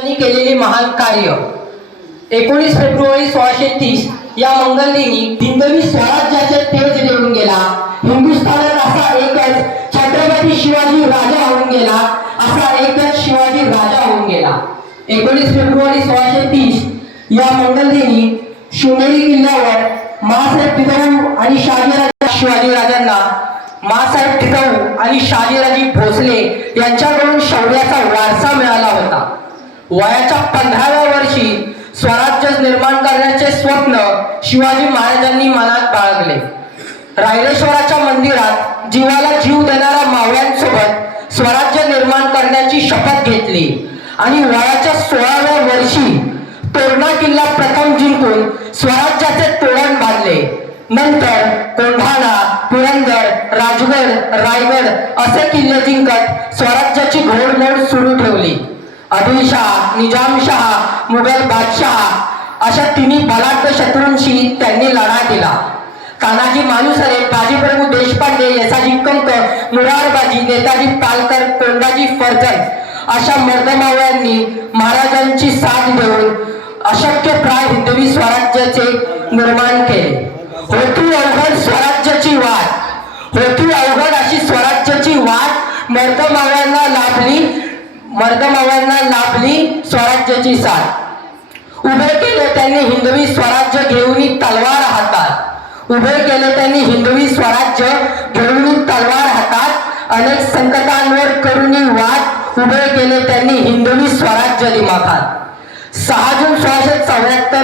त्यांनी केलेले महान कार्य 19 फेब्रुवारी 1630 या मंगलदिनी हिंदवी स्वराज्याचे तेज देऊन गेला. हिंदुस्थानात असा एकच छत्रपती शिवाजी राजा होऊन गेला, असा एकच शिवाजी राजा होऊन गेला. 19 फेब्रुवारी 1630 या मंगलदिनी शिवनेरी किल्ल्यावर मासाहेब टिकाऊ आणि शिवाजीराजांना मासाहेब टिकाऊ आणि शहाजीराजे भोसले यांच्याकडून शौर्याचा वारसा मिळाला होता. वयाच्या 15व्या वर्षी स्वराज्य निर्माण करण्याचे स्वप्न शिवाजी महाराजांनी मनात बाळगले. रायरेश्वराच्या मंदिरात जीवाला जीव देणाऱ्या मावळ्यांसोबत स्वराज्य निर्माण करण्याची शपथ घेतली आणि वयाच्या 16व्या वर्षी तोरणा किल्ला प्रथम जिंकून स्वराज्याचे तोरण बांधले. नंतर कोंढाणा, पुरंदर, राजगड, रायगड असे किल्ले जिंकत स्वराज्याची घोडदौड सुरू ठेवली. आदिलशाह, निजामशाह, मुघल बादशाह अशा तिन्ही बलाढ्य शत्रूंशी त्यांनी लढा दिला. तानाजी मालुसरे, बाजीप्रभू देशपांडे, येसाजी कंक, मुरारबाजी, नेताजी पालकर, कोंडाजी फर्जंद अशा मर्दमावळ्यांनी महाराजांची साथ देऊन अशक्यप्राय हिंदवी स्वराज्याचे निर्माण केले. होती अवघड स्वराज्याची वाट, होती अवघड अशी स्वराज्याची वाट मर्दमावळ्यांना लाभली स्वराज्याची साथ. उभे केले त्यांनी हिंदवी स्वराज्य घेऊन तलवार हातात, उभे केले त्यांनी हिंदवी स्वराज्य घेऊन तलवार हातात. अनेक संकटांवर करुणी वाट, उभे केले त्यांनी हिंदवी स्वराज्य दिमाखात. 6 जून 1674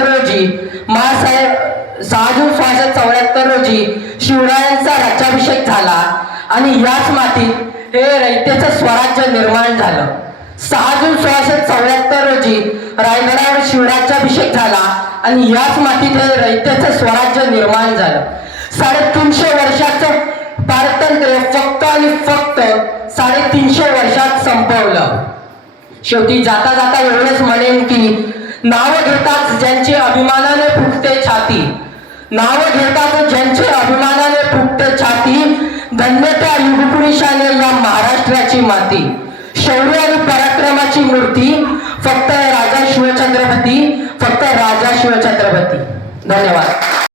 रोजी शिवरायांचा राज्याभिषेक झाला आणि याच मातीत हे रयतेचं स्वराज्य निर्माण झालं. 6 जून 1674 रोजी रायगडावर शिवराज्याभिषेक झाला आणि याच मातीत हे रयतेचं स्वराज्य निर्माण झालं. 350 वर्षाचं पारतंत्र्य फक्त आणि फक्त 350 वर्षात संपवलं. शेवटी जाता जाता एवढंच म्हणेन की नाव घेताच ज्यांची अभिमानाने फुटते छाती, नाव घेताच ज्यांचे अभिमानाने फुटते छाती, धन्य त्या युगपुरुषाने या महाराष्ट्राची माती. शौर्य आणि पराक्रमाची मूर्ती फक्त राजा शिवछत्रपती, फक्त राजा शिवछत्रपती. धन्यवाद.